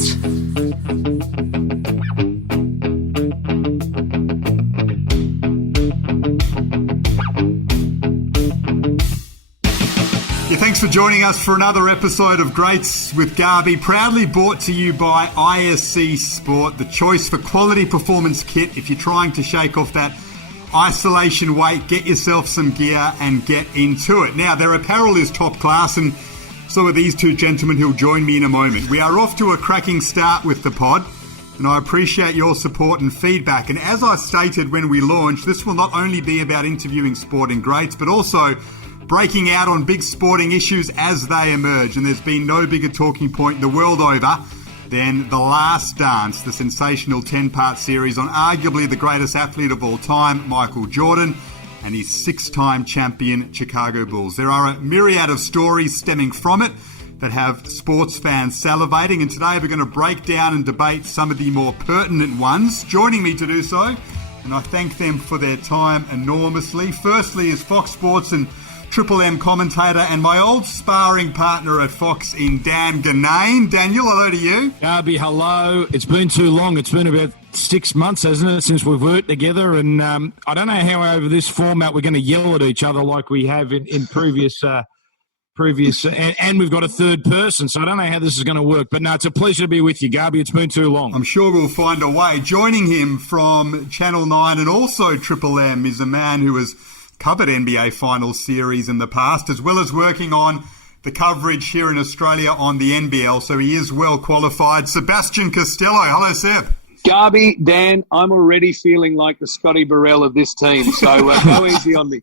Greats. Thanks for joining us for another episode of Greats with Garby, proudly brought to you by ISC Sport, the choice for quality performance kit. If you're trying to shake off that isolation weight, get yourself some gear and get into it. Now, their apparel is top class, and so are these two gentlemen who'll join me in a moment. We are off to a cracking start with the pod, and I appreciate your support and feedback. And as I stated when we launched, this will not only be about interviewing sporting greats, but also breaking out on big sporting issues as they emerge. And there's been no bigger talking point the world over than The Last Dance, the sensational 10-part series on arguably the greatest athlete of all time, Michael Jordan, and his 6-time champion Chicago Bulls. There are a myriad of stories stemming from it that have sports fans salivating, and today we're going to break down and debate some of the more pertinent ones. Joining me to do so, and I thank them for their time enormously, firstly is Fox Sports and Triple M commentator and my old sparring partner at Fox in Dan Ginnane. Daniel, hello to you. Garby, hello. It's been too long. It's been about 6 months, hasn't it, since we've worked together, and I don't know how over this format we're going to yell at each other like we have in previous and we've got a third person, so I don't know how this is going to work. But no, it's a pleasure to be with you, Garby. It's been too long. I'm sure we'll find a way. Joining him from Channel 9 and also Triple M is a man who has covered NBA Finals series in the past, as well as working on the coverage here in Australia on the NBL, so he is well qualified. Sebastian Costello. Hello, Seb. Garby, Dan, I'm already feeling like the Scottie Burrell of this team, so go easy on me.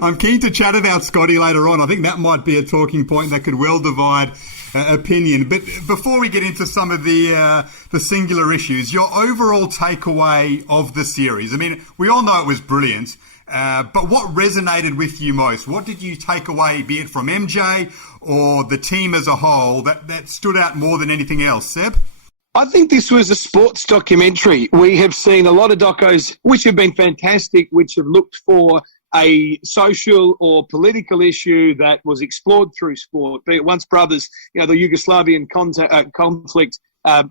I'm keen to chat about Scottie later on. I think that might be a talking point that could well divide opinion. But before we get into some of the singular issues, your overall takeaway of the series. I mean, we all know it was brilliant, but what resonated with you most? What did you take away, be it from MJ or the team as a whole, that stood out more than anything else? Seb? I think this was a sports documentary. We have seen a lot of docos which have been fantastic, which have looked for a social or political issue that was explored through sport. Be it Once Brothers, the Yugoslavian conflict,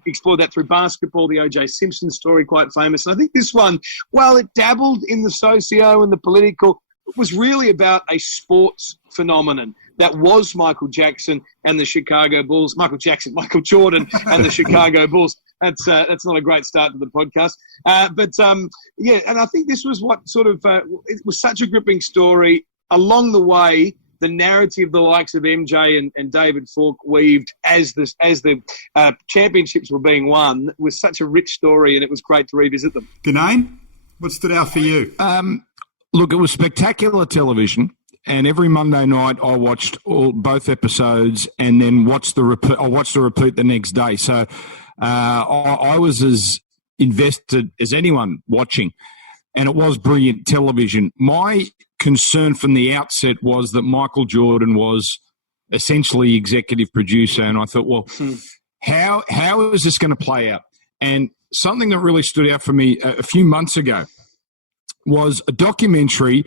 explored that through basketball, the O.J. Simpson story, quite famous. And I think this one, while it dabbled in the socio and the political, it was really about a sports phenomenon that was Michael Jackson and the Chicago Bulls. Michael Jordan and the Chicago Bulls. That's not a great start to the podcast. And I think this was what sort of, it was such a gripping story. Along the way, the narrative the likes of MJ and David Falk weaved as the championships were being won was such a rich story, and it was great to revisit them. Ginnane, what stood out for you? Look, it was spectacular television. And every Monday night, I watched both episodes, and then watched the repeat. I watched the repeat the next day. So I was as invested as anyone watching, and it was brilliant television. My concern from the outset was that Michael Jordan was essentially executive producer, and I thought, well, how is this going to play out? And something that really stood out for me a few months ago was a documentary.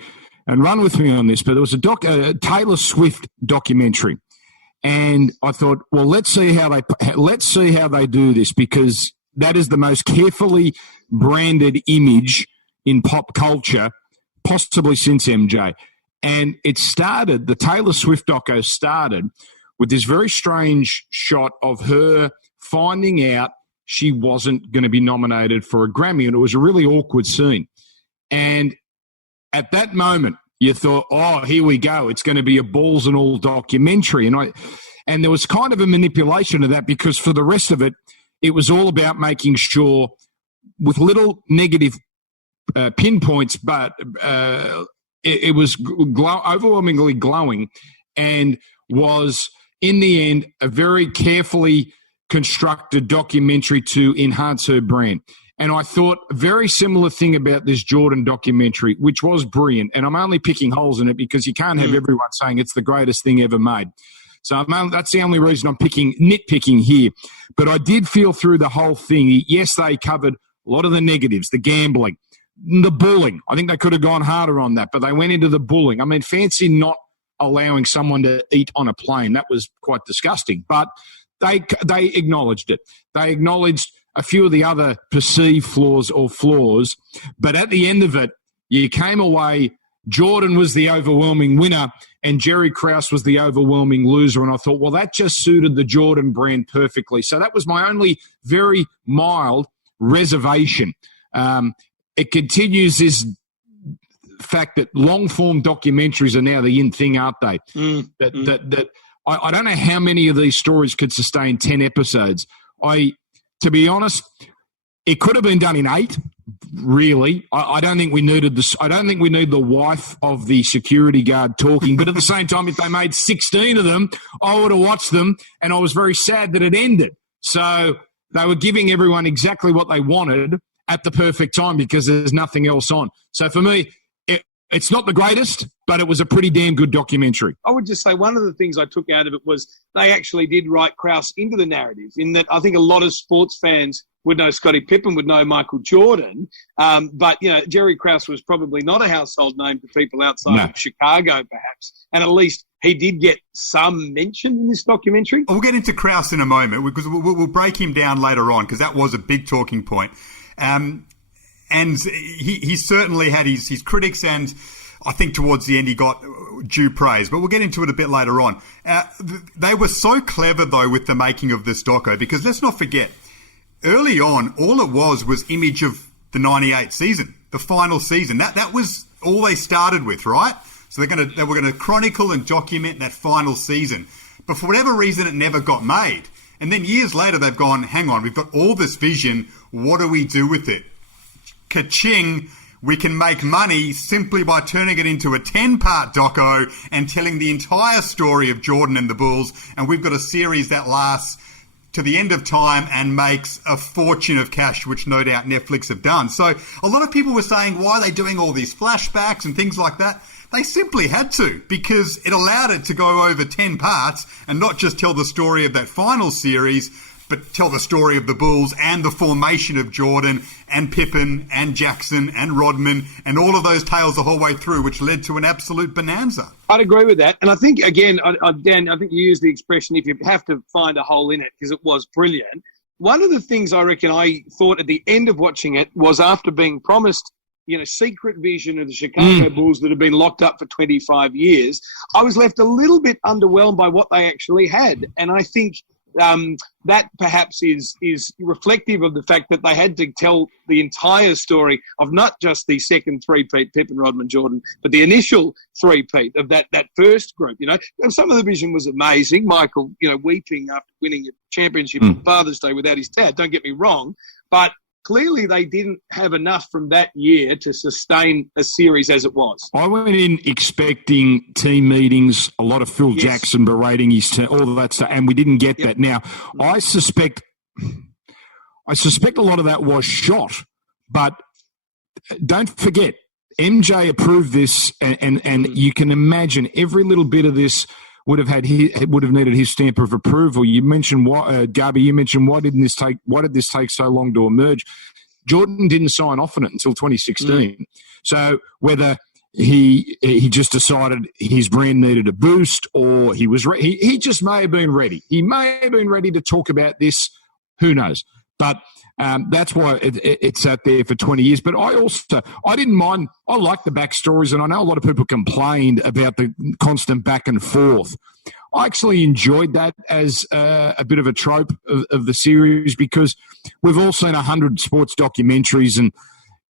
And run with me on this, but there was a Taylor Swift documentary, and I thought, well, let's see how they do this, because that is the most carefully branded image in pop culture, possibly since MJ. And the Taylor Swift doco started with this very strange shot of her finding out she wasn't going to be nominated for a Grammy, and it was a really awkward scene. And at that moment, you thought, oh, here we go. It's going to be a balls and all documentary. And there was kind of a manipulation of that, because for the rest of it, it was all about making sure, with little negative pinpoints, but it was overwhelmingly glowing, and was, in the end, a very carefully constructed documentary to enhance her brand. And I thought a very similar thing about this Jordan documentary, which was brilliant. And I'm only picking holes in it because you can't have everyone saying it's the greatest thing ever made. So that's the only reason I'm nitpicking here. But I did feel through the whole thing, yes, they covered a lot of the negatives, the gambling, the bullying. I think they could have gone harder on that, but they went into the bullying. I mean, fancy not allowing someone to eat on a plane. That was quite disgusting. But they acknowledged it. They acknowledged a few of the other perceived flaws, but at the end of it, you came away. Jordan was the overwhelming winner and Jerry Krause was the overwhelming loser. And I thought, well, that just suited the Jordan brand perfectly. So that was my only very mild reservation. It continues this fact that long-form documentaries are now the in thing, aren't they? That I don't know how many of these stories could sustain 10 episodes. To be honest, it could have been done in 8. Really, I don't think we needed this. I don't think we need the wife of the security guard talking. But at the same time, if they made 16 of them, I would have watched them, and I was very sad that it ended. So they were giving everyone exactly what they wanted at the perfect time because there's nothing else on. So for me, it's not the greatest, but it was a pretty damn good documentary. I would just say one of the things I took out of it was they actually did write Krause into the narrative, in that I think a lot of sports fans would know Scottie Pippen, would know Michael Jordan. But, Jerry Krause was probably not a household name to people outside of Chicago, perhaps. And at least he did get some mention in this documentary. We'll get into Krause in a moment because we'll break him down later on because that was a big talking point. And he certainly had his critics, and I think towards the end he got due praise. But we'll get into it a bit later on. They were so clever, though, with the making of this doco, because let's not forget, early on, all it was image of the 98 season, the final season. That was all they started with, right? So they were gonna chronicle and document that final season. But for whatever reason, it never got made. And then years later, they've gone, hang on, we've got all this vision. What do we do with it? Ka-ching, we can make money simply by turning it into a 10-part doco and telling the entire story of Jordan and the Bulls. And we've got a series that lasts to the end of time and makes a fortune of cash, which no doubt Netflix have done. So a lot of people were saying, why are they doing all these flashbacks and things like that? They simply had to, because it allowed it to go over 10 parts and not just tell the story of that final series, but tell the story of the Bulls and the formation of Jordan and Pippen and Jackson and Rodman and all of those tales the whole way through, which led to an absolute bonanza. I'd agree with that. And I think, again, Dan, I think you used the expression, if you have to find a hole in it, because it was brilliant. One of the things I reckon I thought at the end of watching it was, after being promised, secret vision of the Chicago Bulls that had been locked up for 25 years, I was left a little bit underwhelmed by what they actually had. And I think that perhaps is reflective of the fact that they had to tell the entire story of not just the second three-peat, Pippen, Rodman, Jordan, but the initial three-peat of that first group. And some of the vision was amazing. Michael, weeping after winning a championship on Father's Day without his dad. Don't get me wrong, but clearly they didn't have enough from that year to sustain a series as it was. I went in expecting team meetings, a lot of Phil Jackson berating his team, all of that stuff, and we didn't get that. Now, I suspect a lot of that was shot, but don't forget, MJ approved this, and you can imagine every little bit of this would have needed his stamp of approval. You mentioned Garby. You mentioned why did this take so long to emerge? Jordan didn't sign off on it until 2016. So whether he just decided his brand needed a boost, or he was he just may have been ready. He may have been ready to talk about this. Who knows? But that's why it sat there for 20 years. But I didn't mind. I like the backstories, and I know a lot of people complained about the constant back and forth. I actually enjoyed that as a bit of a trope of the series, because we've all seen 100 sports documentaries, and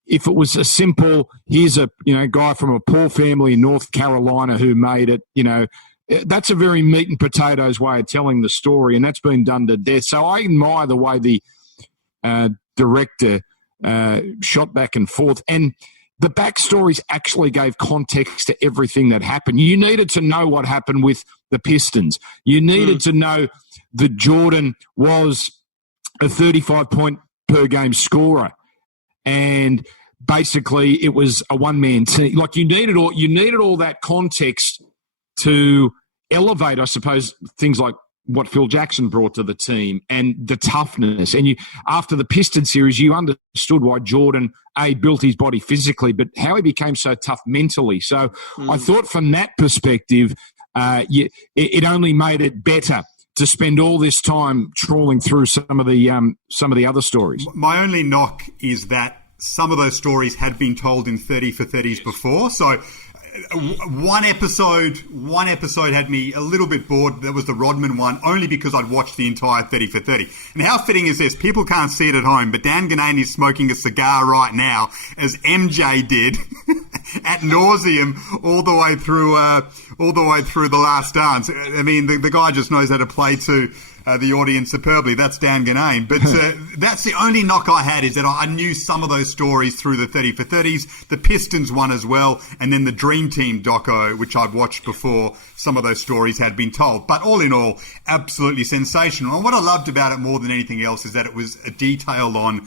if it was a simple, here's a guy from a poor family in North Carolina who made it, that's a very meat and potatoes way of telling the story, and that's been done to death. So I admire the way the director shot back and forth, and the backstories actually gave context to everything that happened. You needed to know what happened with the Pistons. You needed to know that Jordan was a 35-point per game scorer, and basically it was a one-man team. Like you needed all that context to elevate, I suppose, things like what Phil Jackson brought to the team and the toughness. And after the Piston series, you understood why Jordan, built his body physically, but how he became so tough mentally. So I thought from that perspective, it only made it better. to spend all this time trawling through some of the other stories. My only knock is that some of those stories had been told in 30 for 30s before. So one episode had me a little bit bored. That was the Rodman one, only because I'd watched the entire 30 for 30. And how fitting is this? People can't see it at home, but Dan Ginnane is smoking a cigar right now, as MJ did at nauseum all the way through The Last Dance. I mean, the guy just knows how to play to the audience superbly. That's Dan Ginnane. But that's the only knock I had, is that I knew some of those stories through the 30 for 30s, the Pistons one as well, and then the Dream Team doco, which I'd watched before some of those stories had been told. But all in all, absolutely sensational. And what I loved about it more than anything else is that it was a detail on,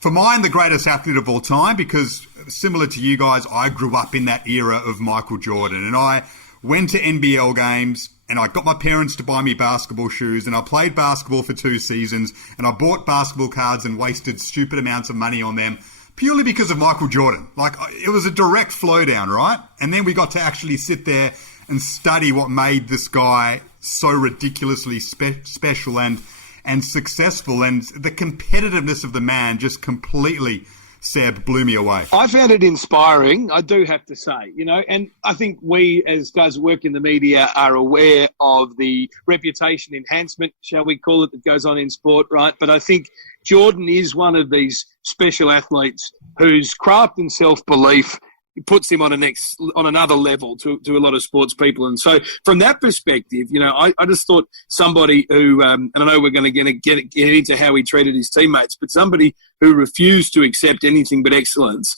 for mine, the greatest athlete of all time, because similar to you guys, I grew up in that era of Michael Jordan, and I went to NBL games, and I got my parents to buy me basketball shoes, and I played basketball for 2 seasons, and I bought basketball cards and wasted stupid amounts of money on them purely because of Michael Jordan. Like, it was a direct flow down, right? And then we got to actually sit there and study what made this guy so ridiculously special and successful, and the competitiveness of the man just completely, Seb, blew me away. I found it inspiring, I do have to say, and I think we as guys who work in the media are aware of the reputation enhancement, shall we call it, that goes on in sport, right? But I think Jordan is one of these special athletes whose craft and self-belief puts him on another level to a lot of sports people. And so from that perspective, I just thought somebody who, and I know we're going to get into how he treated his teammates, but somebody who refused to accept anything but excellence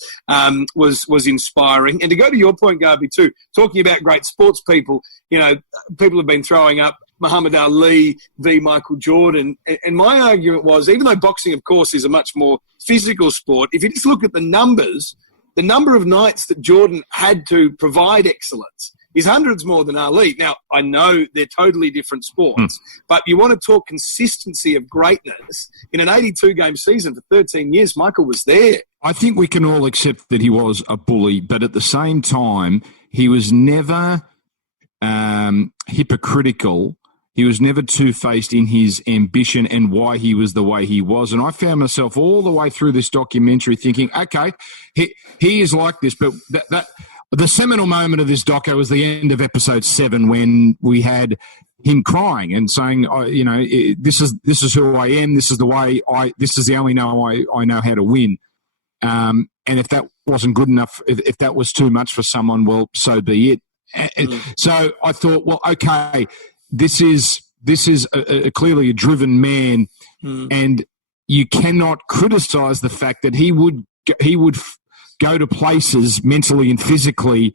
was inspiring. And to go to your point, Garby, too, talking about great sports people, people have been throwing up Muhammad Ali v. Michael Jordan. And my argument was, even though boxing, of course, is a much more physical sport, if you just look at the number of nights that Jordan had to provide excellence is hundreds more than Ali. Now, I know they're totally different sports, but you want to talk consistency of greatness. In an 82-game season for 13 years, Michael was there. I think we can all accept that he was a bully, but at the same time, he was never hypocritical. He was never two-faced in his ambition and why he was the way he was. And I found myself all the way through this documentary thinking, okay, he is like this. But the seminal moment of this doco was the end of episode 7, when we had him crying and saying, this is who I am. This is the way this is the only way I know how to win. And if that wasn't good enough, if that was too much for someone, well, so be it. So I thought, well, okay, this is clearly a driven man, and you cannot criticise the fact that he would go to places mentally and physically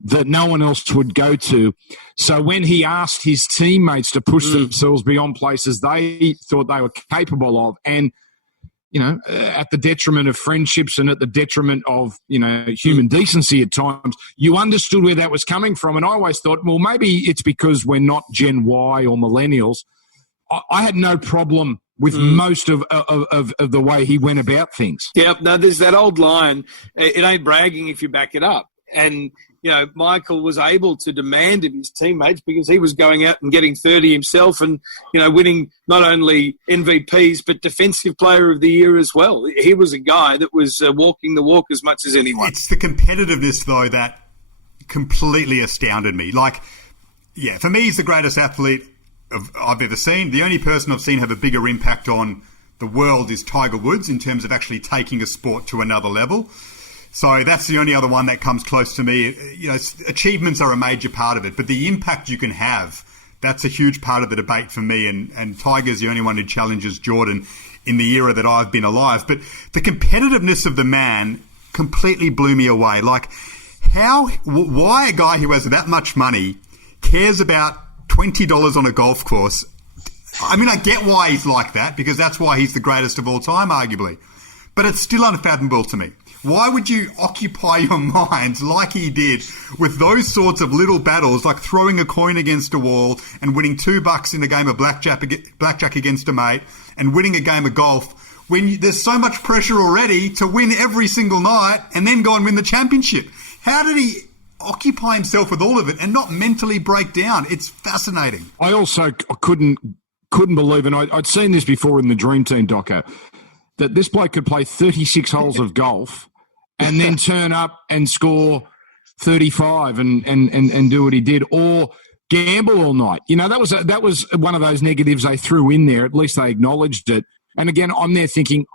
that no one else would go to. So when he asked his teammates to push themselves beyond places they thought they were capable of, and at the detriment of friendships and at the detriment of, human decency at times, you understood where that was coming from. And I always thought, well, maybe it's because we're not Gen Y or millennials. I had no problem with most of the way he went about things. Yeah, no, there's that old line, it ain't bragging if you back it up. And, Michael was able to demand of his teammates because he was going out and getting 30 himself and, winning not only MVPs but Defensive Player of the Year as well. He was a guy that was walking the walk as much as anyone. It's the competitiveness, though, that completely astounded me. Like, yeah, for me, he's the greatest athlete I've ever seen. The only person I've seen have a bigger impact on the world is Tiger Woods in terms of actually taking a sport to another level. So that's the only other one that comes close to me. Achievements are a major part of it, but the impact you can have, that's a huge part of the debate for me. And Tiger's the only one who challenges Jordan in the era that I've been alive. But the competitiveness of the man completely blew me away. Like, why a guy who has that much money cares about $20 on a golf course? I mean, I get why he's like that, because that's why he's the greatest of all time, arguably. But it's still unfathomable to me. Why would you occupy your mind like he did with those sorts of little battles, like throwing a coin against a wall and winning $2 in a game of blackjack against a mate and winning a game of golf, when there's so much pressure already to win every single night and then go and win the championship? How did he occupy himself with all of it and not mentally break down. It's fascinating. I also couldn't believe, and I'd seen this before in the Dream Team doco, that this bloke could play 36 holes of golf and then turn up and score 35 and do what he did, or gamble all night. You know, that was one of those negatives they threw in there. At least they acknowledged it. And again, I'm there thinking,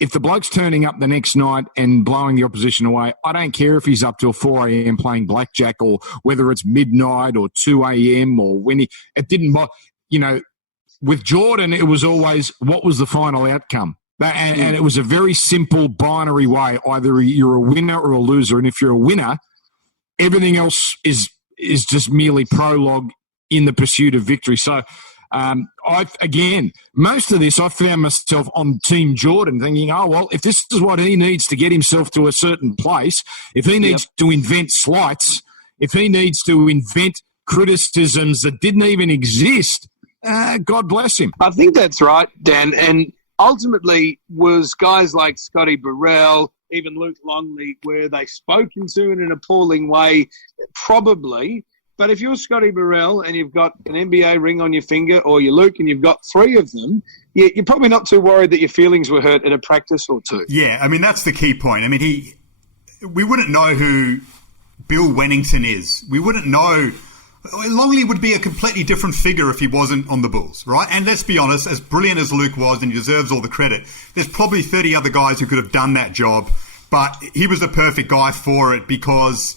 if the bloke's turning up the next night and blowing the opposition away, I don't care if he's up till 4 a.m. playing blackjack, or whether it's midnight or 2 a.m. or when it didn't, you know, with Jordan, it was always what was the final outcome. And it was a very simple binary way. Either you're a winner or a loser. And if you're a winner, everything else is just merely prologue in the pursuit of victory. So, most of this, I found myself on Team Jordan thinking, oh, well, if this is what he needs to get himself to a certain place, if he needs to invent slights, if he needs to invent criticisms that didn't even exist, God bless him. I think that's right, Dan. And ultimately was guys like Scottie Burrell, even Luc Longley, were they spoken to in an appalling way? Probably. But if you're Scottie Burrell and you've got an NBA ring on your finger, or you're Luke and you've got 3 of them, you're probably not too worried that your feelings were hurt in a practice or 2. Yeah, I mean, that's the key point. I mean, we wouldn't know who Bill Wennington is. We wouldn't know. Longley would be a completely different figure if he wasn't on the Bulls, right? And let's be honest, as brilliant as Luke was, and he deserves all the credit, there's probably 30 other guys who could have done that job, but he was the perfect guy for it because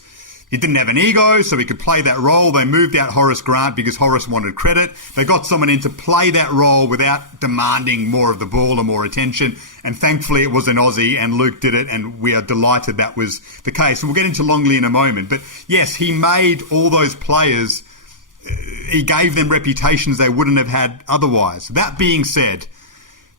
he didn't have an ego, so he could play that role. They moved out Horace Grant because Horace wanted credit. They got someone in to play that role without demanding more of the ball or more attention. And thankfully it was an Aussie, and Luke did it, and we are delighted that was the case. And we'll get into Longley in a moment. But yes, he made all those players, he gave them reputations they wouldn't have had otherwise. That being said,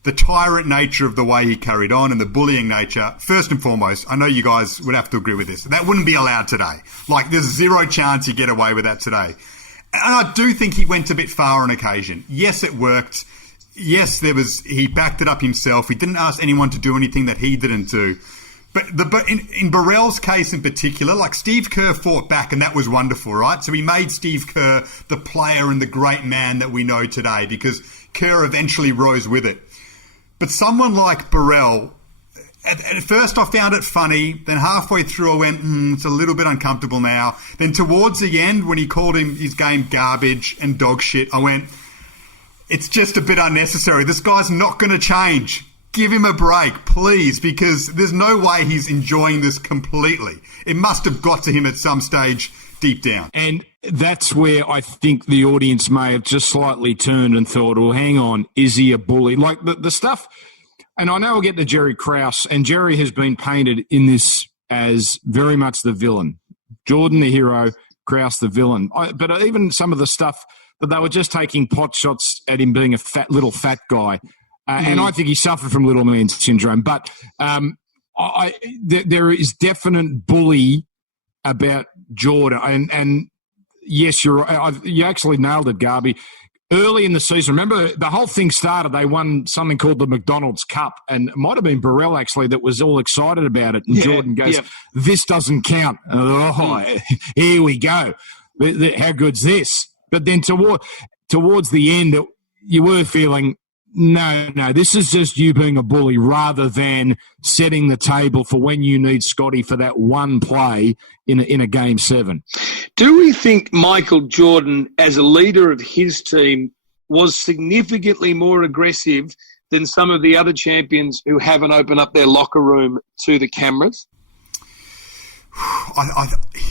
the tyrant nature of the way he carried on and the bullying nature, first and foremost, I know you guys would have to agree with this, that wouldn't be allowed today. Like, there's zero chance you get away with that today. And I do think he went a bit far on occasion. Yes, it worked. Yes, he backed it up himself. He didn't ask anyone to do anything that he didn't do. But in Burrell's case in particular, like, Steve Kerr fought back, and that was wonderful, right? So he made Steve Kerr the player and the great man that we know today, because Kerr eventually rose with it. But someone like Burrell, at first I found it funny. Then halfway through I went, it's a little bit uncomfortable now. Then towards the end, when he called his game garbage and dog shit, I went, it's just a bit unnecessary. This guy's not going to change. Give him a break, please, because there's no way he's enjoying this completely. It must have got to him at some stage deep down. And that's where I think the audience may have just slightly turned and thought, well, hang on, is he a bully? Like the stuff, and I know I'll get to Jerry Krause, and Jerry has been painted in this as very much the villain. Jordan the hero, Krause the villain. But even some of the stuff that they were just taking pot shots at him being a little fat guy. And I think he suffered from little man syndrome. But there is definite bully about Jordan. And yes, you actually nailed it, Garby. Early in the season, remember, the whole thing started, they won something called the McDonald's Cup, and it might have been Burrell, actually, that was all excited about it. And Jordan goes, this doesn't count. Here we go. How good's this? But then towards the end, you were feeling, no, this is just you being a bully rather than setting the table for when you need Scottie for that one play in a Game 7. Do we think Michael Jordan, as a leader of his team, was significantly more aggressive than some of the other champions who haven't opened up their locker room to the cameras?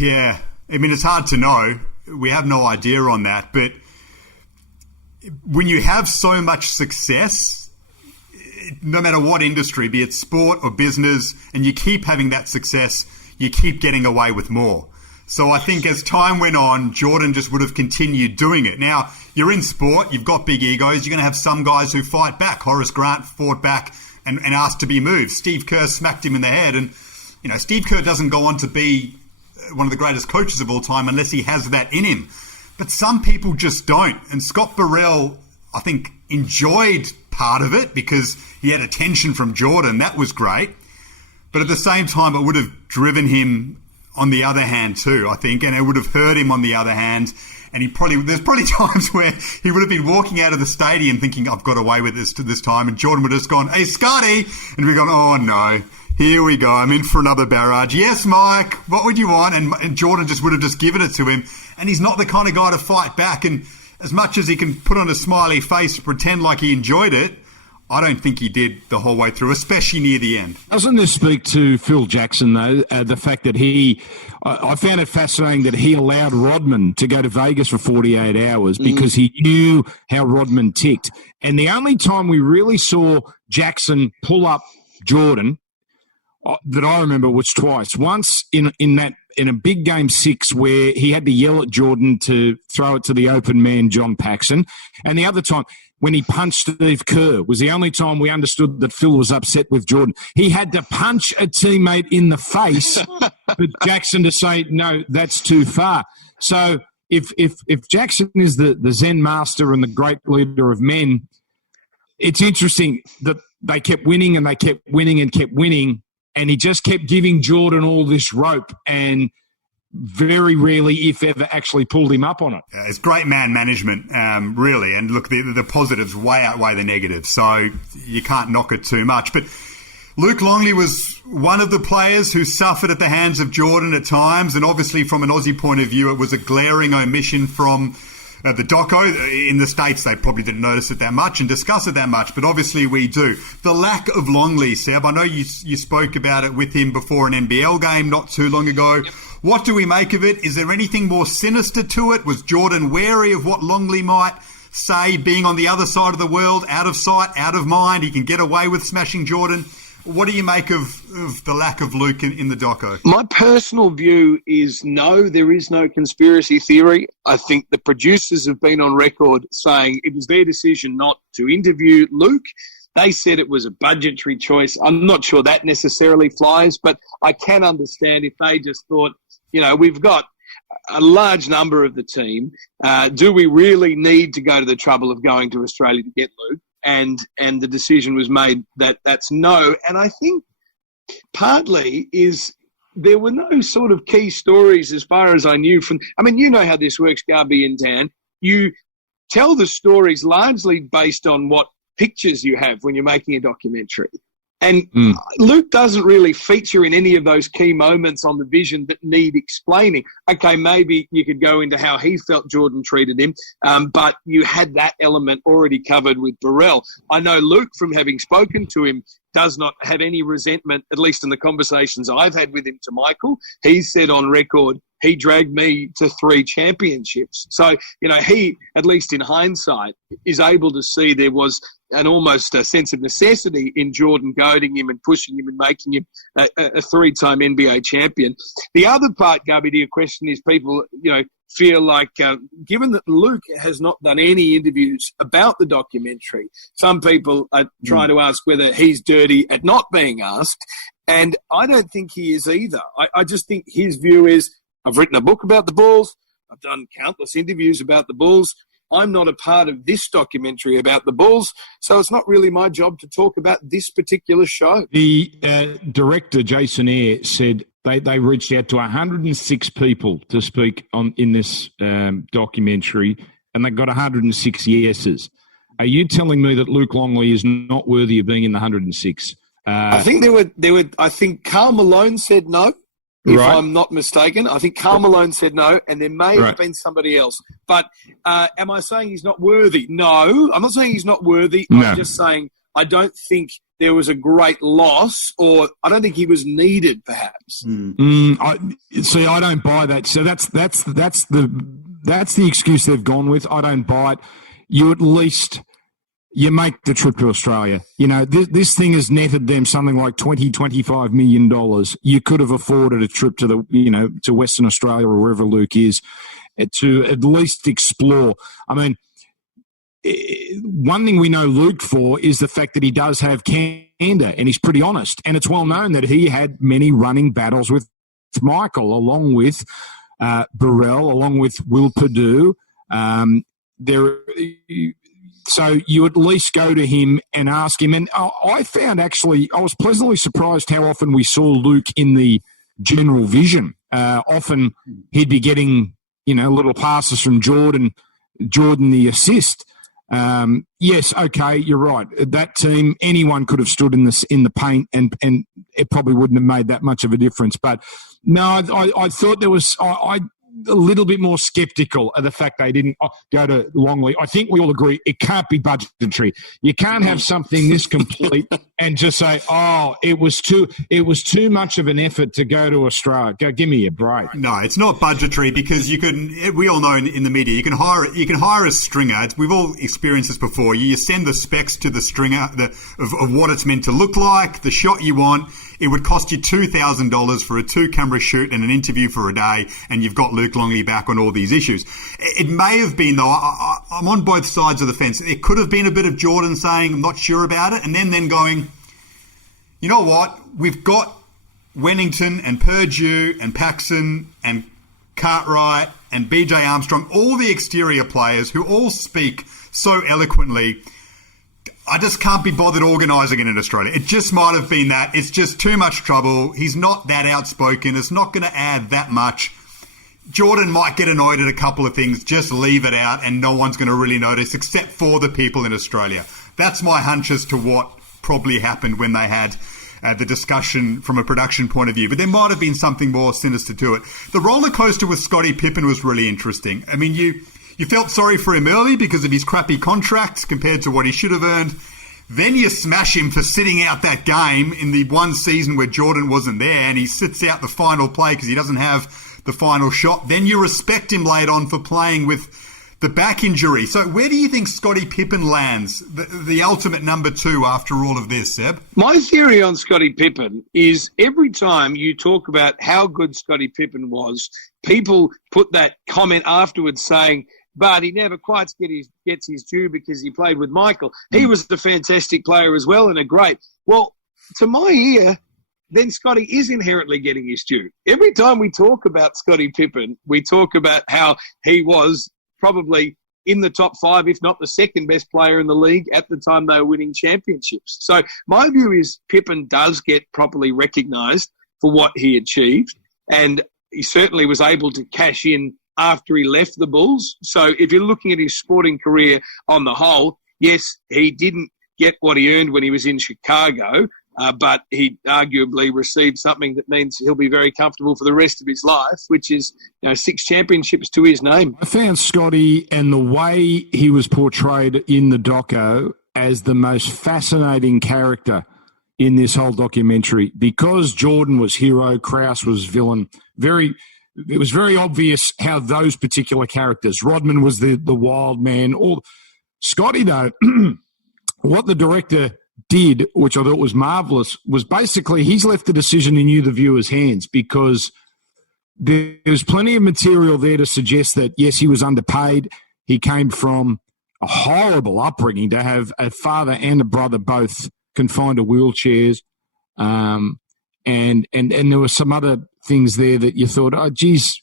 Yeah. I mean, it's hard to know. We have no idea on that, but when you have so much success, no matter what industry, be it sport or business, and you keep having that success, you keep getting away with more. So I think as time went on, Jordan just would have continued doing it. Now, you're in sport, you've got big egos, you're going to have some guys who fight back. Horace Grant fought back and asked to be moved. Steve Kerr smacked him in the head. And, you know, Steve Kerr doesn't go on to be one of the greatest coaches of all time unless he has that in him. But some people just don't. And Scott Burrell, I think, enjoyed part of it because he had attention from Jordan. That was great. But at the same time, it would have driven him on the other hand too, I think, and it would have hurt him on the other hand. And there's probably times where he would have been walking out of the stadium thinking, I've got away with this time. And Jordan would have just gone, hey, Scotty. And we've gone, oh, no, here we go. I'm in for another barrage. Yes, Mike, what would you want? And Jordan just would have just given it to him. And he's not the kind of guy to fight back. And as much as he can put on a smiley face to pretend like he enjoyed it, I don't think he did the whole way through, especially near the end. Doesn't this speak to Phil Jackson, though, the fact that I found it fascinating that he allowed Rodman to go to Vegas for 48 hours because he knew how Rodman ticked. And the only time we really saw Jackson pull up Jordan that I remember was twice. Once in a big game 6 where he had to yell at Jordan to throw it to the open man, John Paxson, and the other time when he punched Steve Kerr was the only time we understood that Phil was upset with Jordan. He had to punch a teammate in the face for Jackson to say, no, that's too far. So if Jackson is the Zen master and the great leader of men, it's interesting that they kept winning and they kept winning and kept winning, and he just kept giving Jordan all this rope and very rarely, if ever, actually pulled him up on it. It's great man management, really. And look, the positives way outweigh the negatives, so you can't knock it too much. But Luc Longley was one of the players who suffered at the hands of Jordan at times, and obviously from an Aussie point of view, it was a glaring omission from the doco. In the States, they probably didn't notice it that much and discuss it that much, but obviously we do. The lack of Longley, Seb, I know you spoke about it with him before an NBL game not too long ago. What do we make of it? Is there anything more sinister to it? Was Jordan wary of what Longley might say, being on the other side of the world, out of sight, out of mind? He can get away with smashing Jordan. What do you make of the lack of Luke in the doco? My personal view is no, there is no conspiracy theory. I think the producers have been on record saying it was their decision not to interview Luke. They said it was a budgetary choice. I'm not sure that necessarily flies, but I can understand if they just thought, we've got a large number of the team. Do we really need to go to the trouble of going to Australia to get Luke? And the decision was made that that's no. And I think partly is there were no sort of key stories as far as I knew from. I mean, you know how this works, Garby and Dan. You tell the stories largely based on what pictures you have when you're making a documentary. And Luke doesn't really feature in any of those key moments on the vision that need explaining. Okay, maybe you could go into how he felt Jordan treated him, but you had that element already covered with Burrell. I know Luke, from having spoken to him, does not have any resentment, at least in the conversations I've had with him to Michael. He said on record, he dragged me to 3 championships. So, he, at least in hindsight, is able to see there was almost a sense of necessity in Jordan goading him and pushing him and making him a 3-time NBA champion. The other part, Garby, to your question is people, feel like, given that Luke has not done any interviews about the documentary, some people are trying to ask whether he's dirty at not being asked. And I don't think he is either. I just think his view is, I've written a book about the Bulls. I've done countless interviews about the Bulls. I'm not a part of this documentary about the Bulls, so it's not really my job to talk about this particular show. The director, Jason Eyre, said they reached out to 106 people to speak in this documentary, and they got 106 yeses. Are you telling me that Luc Longley is not worthy of being in the 106? I think there were. I think Karl Malone said no. If I'm not mistaken, I think Karl Malone said no, and there may have been somebody else. But am I saying he's not worthy? No, I'm not saying he's not worthy. No. I'm just saying I don't think there was a great loss, or I don't think he was needed, perhaps. I don't buy that. So that's the excuse they've gone with. I don't buy it. You at least. You make the trip to Australia. This thing has netted them something like $25 million. You could have afforded a trip to to Western Australia or wherever Luke is to at least explore. I mean, one thing we know Luke for is the fact that he does have candor and he's pretty honest. And it's well known that he had many running battles with Michael, along with Burrell, along with Will Perdue. So you at least go to him and ask him. And I found I was pleasantly surprised how often we saw Luke in the general vision Often he'd be getting, little passes from Jordan the assist. Yes, okay, you're right. That team, anyone could have stood in the paint, and it probably wouldn't have made that much of a difference. But no, I thought there was a little bit more sceptical of the fact they didn't go to Longley. I think we all agree it can't be budgetary. You can't have something this complete and just say, it was too much of an effort to go to Australia. Give me a break. No, it's not budgetary because we all know in the media, you can hire a stringer. We've all experienced this before. You send the specs to the stringer of what it's meant to look like, the shot you want. It would cost you $2,000 for a 2-camera shoot and an interview for a day, and you've got Luc Longley back on all these issues. It may have been, though, I'm on both sides of the fence. It could have been a bit of Jordan saying, I'm not sure about it, and then going, you know what, we've got Wennington and Purdue and Paxson and Cartwright and BJ Armstrong, all the exterior players who all speak so eloquently. I just can't be bothered organising it in Australia. It just might have been that. It's just too much trouble. He's not that outspoken. It's not going to add that much. Jordan might get annoyed at a couple of things. Just leave it out and no one's going to really notice except for the people in Australia. That's my hunch as to what probably happened when they had the discussion from a production point of view. But there might have been something more sinister to it. The roller coaster with Scottie Pippen was really interesting. I mean, You felt sorry for him early because of his crappy contract compared to what he should have earned. Then you smash him for sitting out that game in the one season where Jordan wasn't there and he sits out the final play because he doesn't have the final shot. Then you respect him late on for playing with the back injury. So where do you think Scottie Pippen lands, the ultimate number 2 after all of this, Seb? My theory on Scottie Pippen is every time you talk about how good Scottie Pippen was, people put that comment afterwards saying, but he never quite gets his due because he played with Michael. He was a fantastic player as well and a great. Well, to my ear, then Scottie is inherently getting his due. Every time we talk about Scottie Pippen, we talk about how he was probably in the top 5, if not the second best player in the league at the time they were winning championships. So my view is Pippen does get properly recognised for what he achieved, and he certainly was able to cash in after he left the Bulls. So if you're looking at his sporting career on the whole, yes, he didn't get what he earned when he was in Chicago, but he arguably received something that means he'll be very comfortable for the rest of his life, which is 6 championships to his name. I found Scottie and the way he was portrayed in the doco as the most fascinating character in this whole documentary because Jordan was hero, Krause was villain. It was very obvious how those particular characters, Rodman was the wild man. Scottie, though, what the director did, which I thought was marvellous, was basically he's left the decision in you, the viewer's hands, because there's plenty of material there to suggest that, yes, he was underpaid. He came from a horrible upbringing to have a father and a brother both confined to wheelchairs. And there were some other things there that you thought, oh, geez,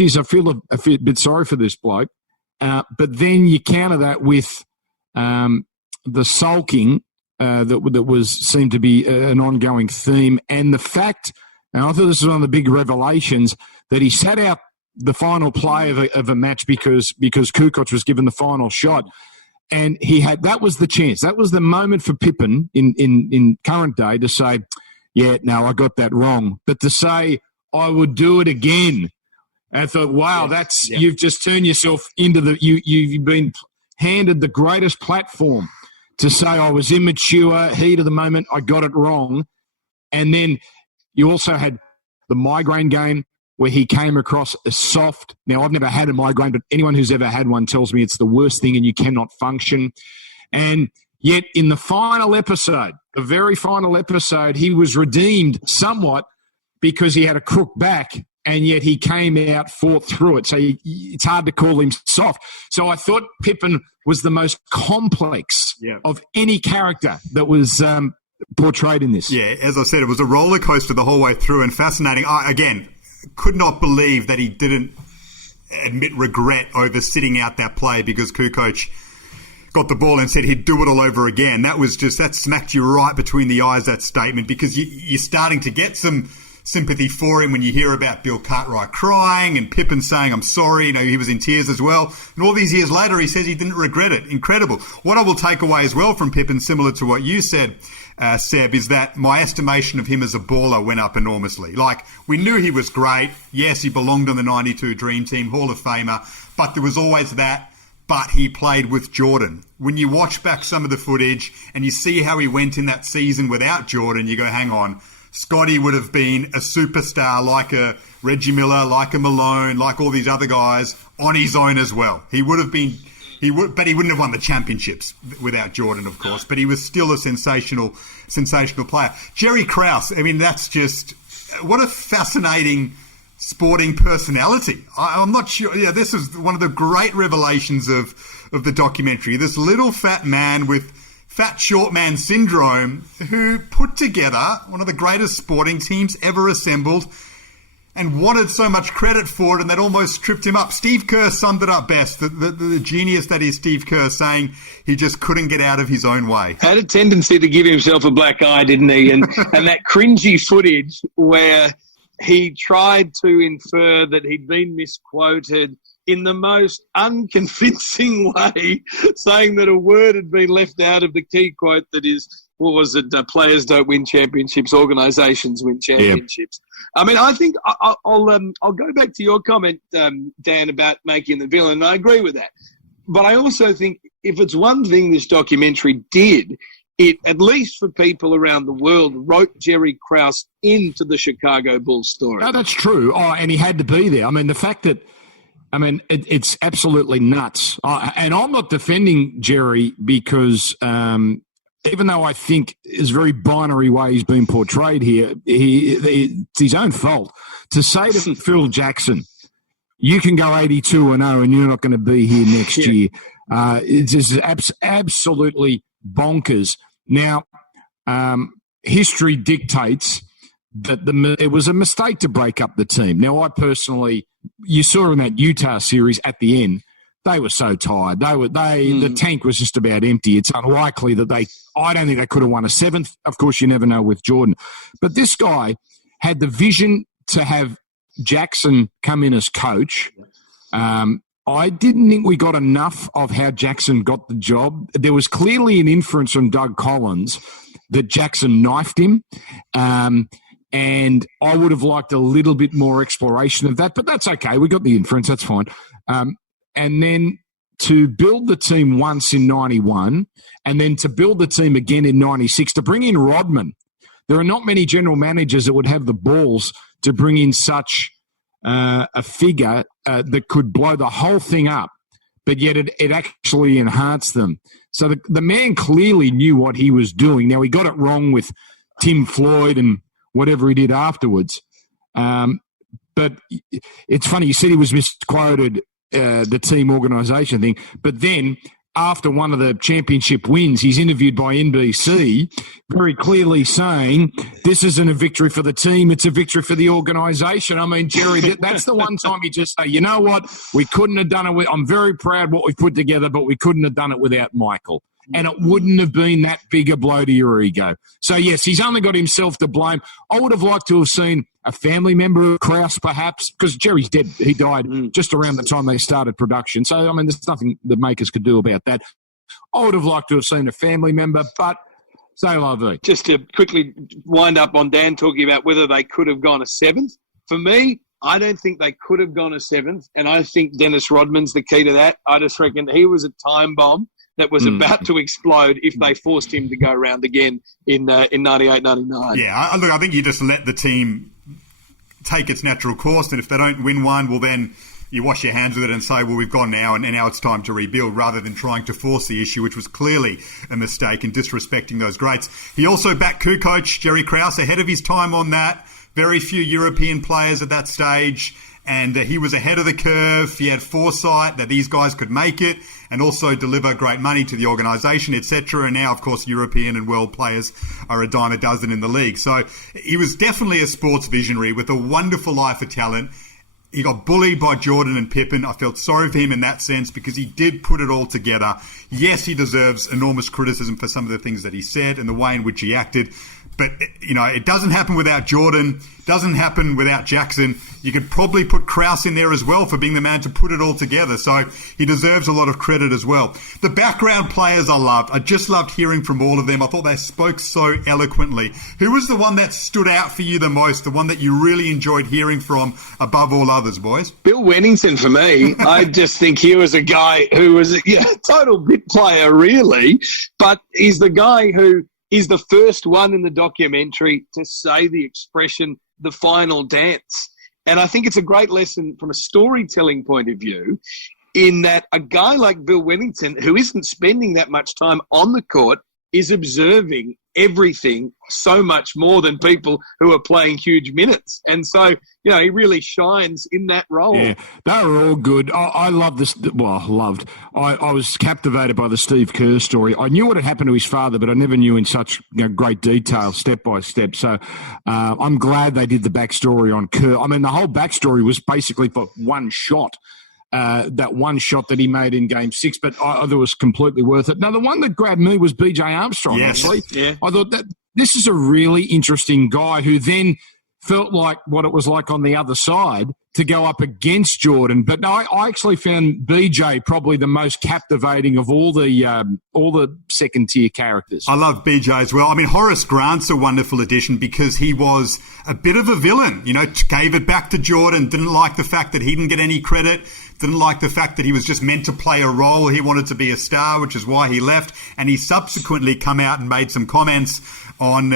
I feel a bit sorry for this bloke. But then you counter that with the sulking that seemed to be an ongoing theme, and the fact, and I thought this was one of the big revelations, that he sat out the final play of a match because Kukoc was given the final shot. And that was the chance. That was the moment for Pippen in current day to say, yeah, no, I got that wrong. But to say, I would do it again. And I thought, wow, you've just turned yourself into you've been handed the greatest platform to say I was immature, heat of the moment, I got it wrong. And then you also had the migraine game where he came across as soft. Now, I've never had a migraine, but anyone who's ever had one tells me it's the worst thing and you cannot function. And yet in the final episode, the very final episode, he was redeemed somewhat because he had a crook back, and yet he came out, fought through it. So it's hard to call him soft. So I thought Pippen was the most complex of any character that was portrayed in this. Yeah, as I said, it was a roller coaster the whole way through and fascinating. I, again, could not believe that he didn't admit regret over sitting out that play because Kukoc got the ball and said he'd do it all over again. That smacked you right between the eyes, that statement, because you're starting to get some sympathy for him when you hear about Bill Cartwright crying and Pippen saying, I'm sorry, you know, he was in tears as well. And all these years later, he says he didn't regret it. Incredible. What I will take away as well from Pippen, similar to what you said, Seb, is that my estimation of him as a baller went up enormously. Like, we knew he was great. Yes, he belonged on the 92 Dream Team, Hall of Famer, but there was always that, but he played with Jordan. When you watch back some of the footage and you see how he went in that season without Jordan, you go, hang on, Scottie would have been a superstar like a Reggie Miller, like a Malone, like all these other guys on his own as well. He would have been... but he wouldn't have won the championships without Jordan, of course. But he was still a sensational player. Jerry Krause, I mean, that's just what a fascinating sporting personality. I'm not sure. Yeah, this is one of the great revelations of the documentary. This little fat man with fat short man syndrome who put together one of the greatest sporting teams ever assembled, and wanted so much credit for it, and that almost tripped him up. Steve Kerr summed it up best, the genius that is Steve Kerr, saying he just couldn't get out of his own way. Had a tendency to give himself a black eye, didn't he? And that cringy footage where he tried to infer that he'd been misquoted in the most unconvincing way, saying that a word had been left out of the key quote that is, what was it? Players don't win championships, organisations win championships. Yep. I mean, I think I'll go back to your comment, Dan, about making the villain, and I agree with that. But I also think if it's one thing this documentary did, it, at least for people around the world, wrote Jerry Krause into the Chicago Bulls story. No, that's true. Oh, and he had to be there. I mean, the fact that, it's absolutely nuts. And I'm not defending Jerry because even though I think it's a very binary way he's been portrayed here, it's his own fault. To say to Phil Jackson, you can go 82-0 and you're not going to be here next year, it's just absolutely bonkers. Now, history dictates that it was a mistake to break up the team. Now, I personally, you saw in that Utah series at the end, they were so tired. The tank was just about empty. It's unlikely that I don't think they could have won a seventh. Of course, you never know with Jordan. But this guy had the vision to have Jackson come in as coach. I didn't think we got enough of how Jackson got the job. There was clearly an inference from Doug Collins that Jackson knifed him. And I would have liked a little bit more exploration of that, but that's okay. We got the inference. That's fine. And then to build the team once in 91 and then to build the team again in 96, to bring in Rodman. There are not many general managers that would have the balls to bring in such a figure that could blow the whole thing up, but yet it actually enhanced them. So the man clearly knew what he was doing. Now, he got it wrong with Tim Floyd and whatever he did afterwards. But it's funny, you said he was misquoted, the team organisation thing, but then after one of the championship wins, he's interviewed by NBC, very clearly saying, this isn't a victory for the team, it's a victory for the organisation. I mean, Jerry, that's the one time you just say, you know what, we couldn't have done it I'm very proud what we've put together, but we couldn't have done it without Michael. And it wouldn't have been that big a blow to your ego. So, yes, he's only got himself to blame. I would have liked to have seen a family member of Krause, perhaps, because Jerry's dead. He died just around the time they started production. So, I mean, there's nothing the makers could do about that. I would have liked to have seen a family member, but say la vie. Just to quickly wind up on Dan talking about whether they could have gone a seventh. For me, I don't think they could have gone a seventh, and I think Dennis Rodman's the key to that. I just reckon he was a time bomb that was about to explode if they forced him to go around again in 98, 99. Yeah, I think you just let the team take its natural course, and if they don't win one, well, then you wash your hands with it and say, well, we've gone now, and now it's time to rebuild, rather than trying to force the issue, which was clearly a mistake and disrespecting those greats. He also backed co-coach Jerry Krause ahead of his time on that. Very few European players at that stage, and he was ahead of the curve. He had foresight that these guys could make it and also deliver great money to the organisation, etc. And now, of course, European and world players are a dime a dozen in the league. So he was definitely a sports visionary with a wonderful eye for talent. He got bullied by Jordan and Pippen. I felt sorry for him in that sense because he did put it all together. Yes, he deserves enormous criticism for some of the things that he said and the way in which he acted. But, it doesn't happen without Jordan, doesn't happen without Jackson. You could probably put Krause in there as well for being the man to put it all together. So he deserves a lot of credit as well. The background players I loved. I just loved hearing from all of them. I thought they spoke so eloquently. Who was the one that stood out for you the most, the one that you really enjoyed hearing from above all others, boys? Bill Wennington for me. I just think he was a guy who was a total bit player, really. But he's the guy who is the first one in the documentary to say the expression, the final dance. And I think it's a great lesson from a storytelling point of view in that a guy like Bill Wennington, who isn't spending that much time on the court, is observing everything so much more than people who are playing huge minutes. And so, he really shines in that role. Yeah, they were all good. I love this. Well, loved. I was captivated by the Steve Kerr story. I knew what had happened to his father, but I never knew in such great detail, step by step. So I'm glad they did the backstory on Kerr. I mean, the whole backstory was basically for one shot. That one shot that he made in Game 6, but I thought it was completely worth it. Now, the one that grabbed me was BJ Armstrong, actually. Yeah. I thought that this is a really interesting guy who then felt like what it was like on the other side to go up against Jordan. But no, I actually found BJ probably the most captivating of all the second-tier characters. I love BJ as well. I mean, Horace Grant's a wonderful addition because he was a bit of a villain. Gave it back to Jordan, didn't like the fact that he didn't get any credit, didn't like the fact that he was just meant to play a role. He wanted to be a star, which is why he left. And he subsequently come out and made some comments on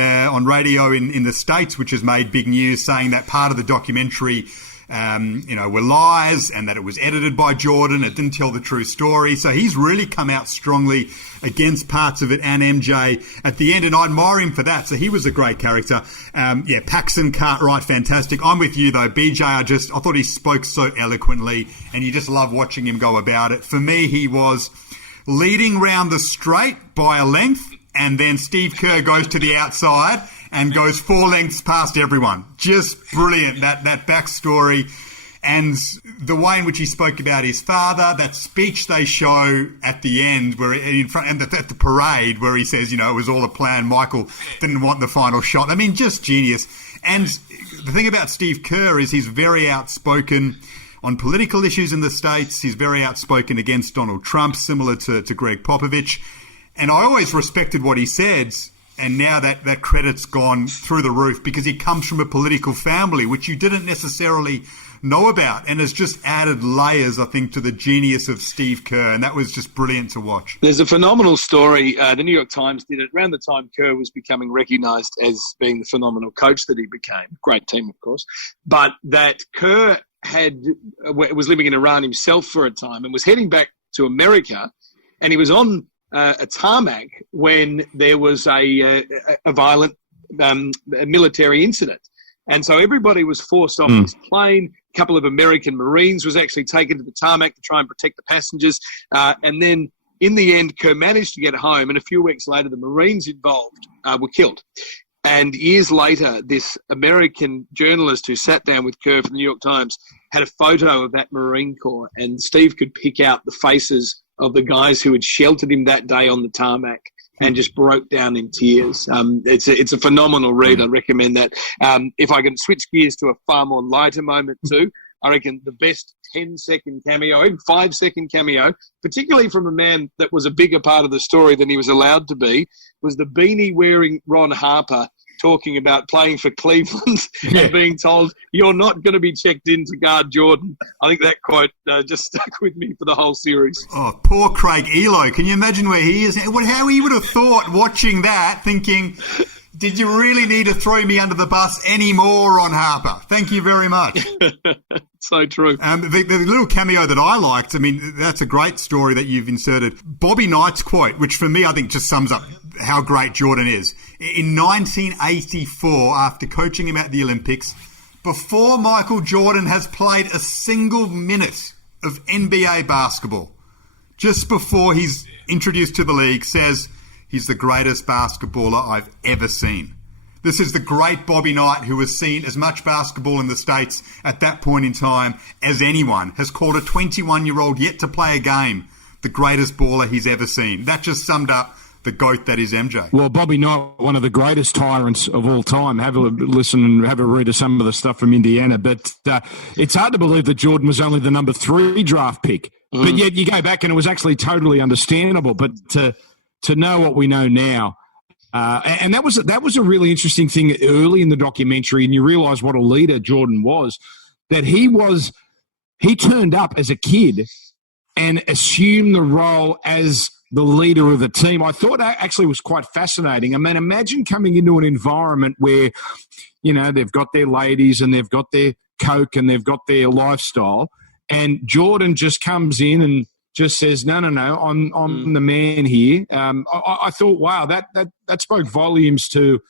radio in the States, which has made big news, saying that part of the documentary were lies and that it was edited by Jordan. It didn't tell the true story. So he's really come out strongly against parts of it and MJ at the end, and I admire him for that. So he was a great character. Paxson, Cartwright, fantastic. I'm with you though. BJ, I thought he spoke so eloquently and you just love watching him go about it. For me, he was leading round the straight by a length, and then Steve Kerr goes to the outside and goes 4 lengths past everyone. Just brilliant, that backstory. And the way in which he spoke about his father, that speech they show at the end, where at the parade, where he says, it was all a plan. Michael didn't want the final shot. I mean, just genius. And the thing about Steve Kerr is he's very outspoken on political issues in the States. He's very outspoken against Donald Trump, similar to Greg Popovich. And I always respected what he said. And now that credit's gone through the roof because he comes from a political family, which you didn't necessarily know about, and has just added layers, I think, to the genius of Steve Kerr, and that was just brilliant to watch. There's a phenomenal story. The New York Times did it around the time Kerr was becoming recognised as being the phenomenal coach that he became. Great team, of course. But that Kerr was living in Iran himself for a time and was heading back to America, and he was on a tarmac when there was a violent military incident. And so everybody was forced off this plane. A couple of American Marines was actually taken to the tarmac to try and protect the passengers. And then in the end, Kerr managed to get home. And a few weeks later, the Marines involved were killed. And years later, this American journalist who sat down with Kerr for the New York Times had a photo of that Marine Corps. And Steve could pick out the faces of the guys who had sheltered him that day on the tarmac and just broke down in tears. It's a phenomenal read. I recommend that. If I can switch gears to a far more lighter moment too, I reckon the best 10-second cameo, even 5-second cameo, particularly from a man that was a bigger part of the story than he was allowed to be, was the beanie-wearing Ron Harper talking about playing for Cleveland and being told, you're not going to be checked in to guard Jordan. I think that quote just stuck with me for the whole series. Oh, poor Craig Elo. Can you imagine where he is? How he would have thought watching that, thinking, did you really need to throw me under the bus anymore on Harper? Thank you very much. So true. The little cameo that I liked, I mean, that's a great story that you've inserted. Bobby Knight's quote, which for me I think just sums up how great Jordan is. In 1984, after coaching him at the Olympics, before Michael Jordan has played a single minute of NBA basketball, just before he's introduced to the league, says he's the greatest basketballer I've ever seen. This is the great Bobby Knight, who has seen as much basketball in the States at that point in time as anyone, has called a 21-year-old yet to play a game the greatest baller he's ever seen. That just summed up the GOAT that is MJ. Well, Bobby Knight, one of the greatest tyrants of all time. Have a listen and have a read of some of the stuff from Indiana. But it's hard to believe that Jordan was only the number 3 draft pick. Mm. But yet you go back and it was actually totally understandable. But to know what we know now, and that was a really interesting thing early in the documentary, and you realise what a leader Jordan was, that he turned up as a kid and assumed the role as the leader of the team. I thought that actually was quite fascinating. I mean, imagine coming into an environment where, they've got their ladies and they've got their Coke and they've got their lifestyle, and Jordan just comes in and just says, no, I'm the man here. I thought, wow, that spoke volumes to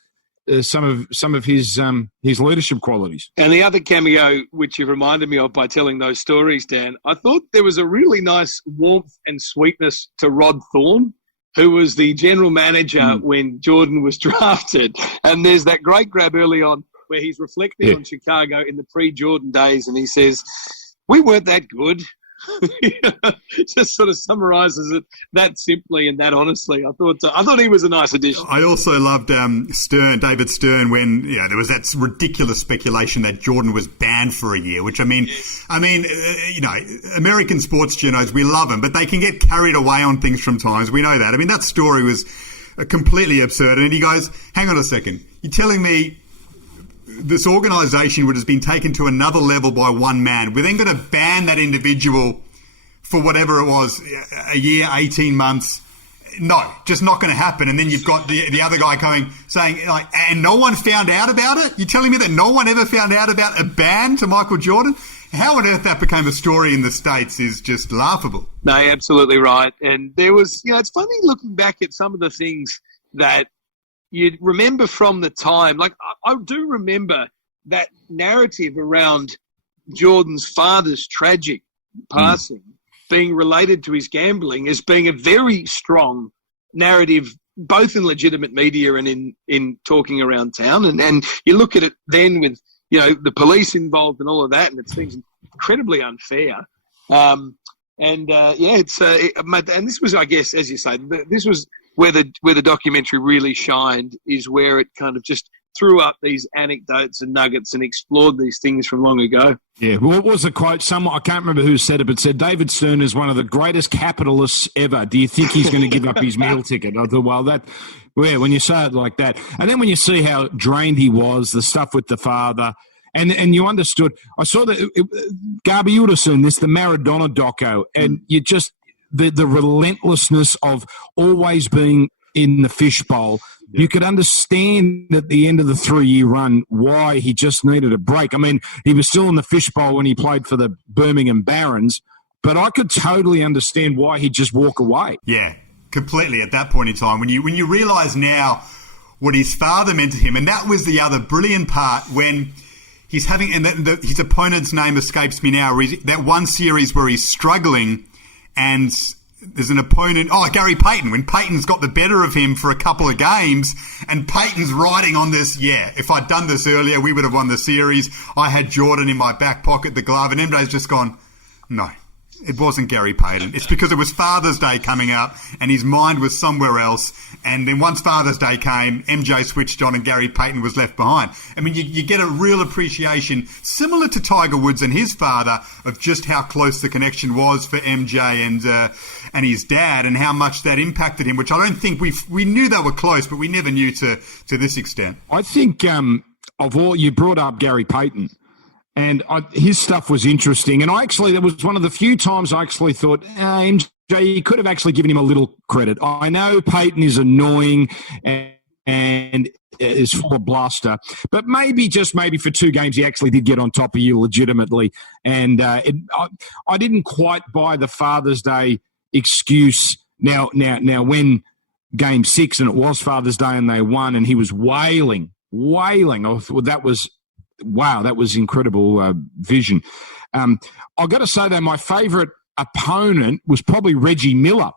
some of his leadership qualities. And the other cameo, which you reminded me of by telling those stories, Dan, I thought there was a really nice warmth and sweetness to Rod Thorne, who was the general manager when Jordan was drafted. And there's that great grab early on where he's reflecting on Chicago in the pre-Jordan days, and he says, we weren't that good. Just sort of summarises it that simply and that honestly. I thought he was a nice addition. I also loved David Stern, when there was that ridiculous speculation that Jordan was banned for a year. Which American sports journos, we love them, but they can get carried away on things from times. We know that. I mean, that story was completely absurd. And he goes, "Hang on a second, you're telling me this organisation would have been taken to another level by one man. We're then going to ban that individual for whatever it was, a year, 18 months. No, just not going to happen." And then you've got the other guy saying, and no one found out about it? You're telling me that no one ever found out about a ban to Michael Jordan? How on earth that became a story in the States is just laughable. No, absolutely right. And there was, it's funny looking back at some of the things that you'd remember from the time. Like, I do remember that narrative around Jordan's father's tragic passing being related to his gambling as being a very strong narrative, both in legitimate media and in talking around town. And you look at it then with, the police involved and all of that, and it seems incredibly unfair. And this was, I guess, as you say, this was where the documentary really shined, is where it kind of just threw up these anecdotes and nuggets and explored these things from long ago. Yeah, well, what was the quote? I can't remember who said it, but said, David Stern is one of the greatest capitalists ever. Do you think he's going to give up his meal ticket? I thought, when you say it like that. And then when you see how drained he was, the stuff with the father, and you understood. I saw that, Garby, you would have seen this, the Maradona doco, and you just, the relentlessness of always being in the fishbowl. Yeah. You could understand at the end of the 3-year run why he just needed a break. I mean, he was still in the fishbowl when he played for the Birmingham Barons, but I could totally understand why he'd just walk away. Yeah, completely at that point in time. When you realise now what his father meant to him, and that was the other brilliant part when he's having, and his opponent's name escapes me now, that one series where he's struggling and there's an opponent, Gary Payton, when Payton's got the better of him for a couple of games, and Payton's riding on this, if I'd done this earlier, we would have won the series. I had Jordan in my back pocket, the glove, and MJ's just gone, no, it wasn't Gary Payton. It's because it was Father's Day coming up, and his mind was somewhere else, and then once Father's Day came, MJ switched on and Gary Payton was left behind. I mean, you get a real appreciation, similar to Tiger Woods and his father, of just how close the connection was for MJ and his dad, and how much that impacted him, which I don't think we knew they were close, but we never knew to this extent. I think of all, you brought up Gary Payton, and his stuff was interesting. And that was one of the few times I actually thought, MJ, you could have actually given him a little credit. I know Payton is annoying and is full of bluster, but maybe for 2 games he actually did get on top of you legitimately. And I didn't quite buy the Father's Day excuse. Now when Game 6 and it was Father's Day and they won and he was wailing. I thought that was incredible vision. I've got to say, though, my favourite opponent was probably Reggie Miller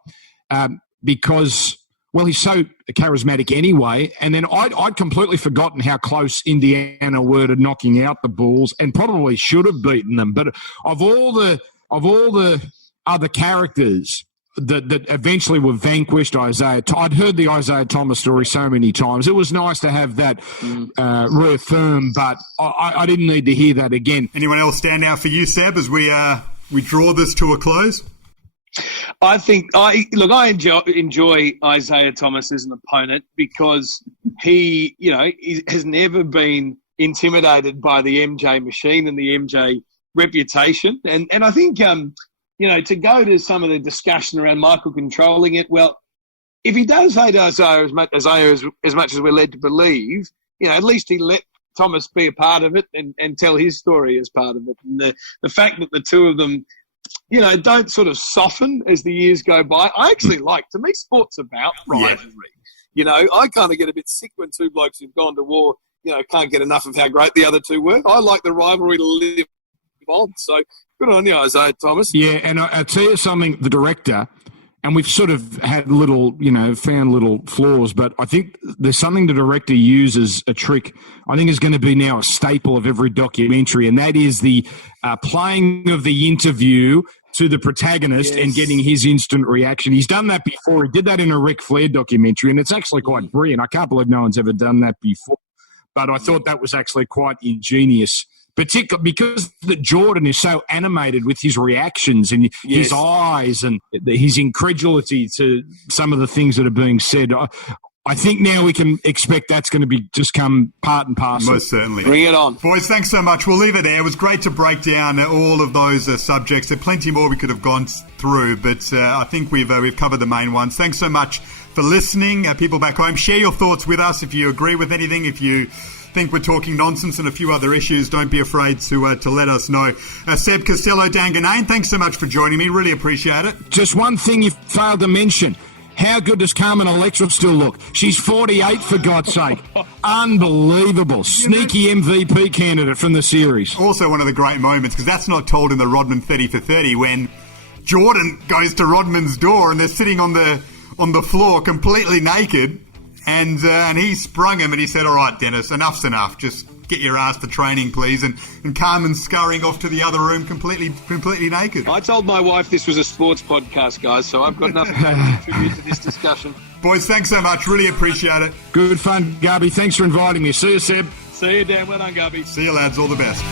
because, well, he's so charismatic anyway. And then I'd completely forgotten how close Indiana were to knocking out the Bulls and probably should have beaten them. But of all the other characters, that eventually were vanquished. I'd heard the Isaiah Thomas story so many times. It was nice to have that reaffirmed, but I didn't need to hear that again. Anyone else stand out for you, Seb, as we draw this to a close? I think I enjoy Isaiah Thomas as an opponent because he has never been intimidated by the MJ machine and the MJ reputation, and I think to go to some of the discussion around Michael controlling it. Well, if he does hate Isaiah as much as we're led to believe, at least he let Thomas be a part of it and tell his story as part of it. And the fact that the two of them, don't sort of soften as the years go by. I actually to me, sport's about rivalry. Yeah. I kind of get a bit sick when two blokes who've gone to war, can't get enough of how great the other two were. I like the rivalry to live on. So good on you, Isaiah Thomas. Yeah, and I'll tell you something, the director, and we've sort of had found little flaws, but I think there's something the director uses, a trick, I think is going to be now a staple of every documentary, and that is the playing of the interview to the protagonist and getting his instant reaction. He's done that before. He did that in a Ric Flair documentary, and it's actually quite brilliant. I can't believe no one's ever done that before, but I thought that was actually quite ingenious. Particularly because that Jordan is so animated with his reactions and his eyes and his incredulity to some of the things that are being said. I think now we can expect that's going to be just come part and parcel. Most certainly. Bring it on. Boys, thanks so much. We'll leave it there. It was great to break down all of those subjects. There's plenty more we could have gone through, but I think we've covered the main ones. Thanks so much for listening. People back home, share your thoughts with us if you agree with anything, if you think we're talking nonsense and a few other issues, don't be afraid to let us know. Seb Costello, Dan Ginnane, thanks so much for joining me. Really appreciate it. Just one thing you failed to mention. How good does Carmen Electra still look? She's 48, for God's sake. Unbelievable. Sneaky MVP candidate from the series. Also one of the great moments, because that's not told in the Rodman 30 for 30, when Jordan goes to Rodman's door and they're sitting on the floor completely naked. And he sprung him and he said, all right, Dennis, enough's enough. Just get your ass to training, please. And Carmen's scurrying off to the other room completely naked. I told my wife this was a sports podcast, guys, so I've got nothing to contribute to this discussion. Boys, thanks so much. Really appreciate it. Good fun, Garby. Thanks for inviting me. See you, Seb. See you, Dan. Well done, Garby. See you, lads. All the best.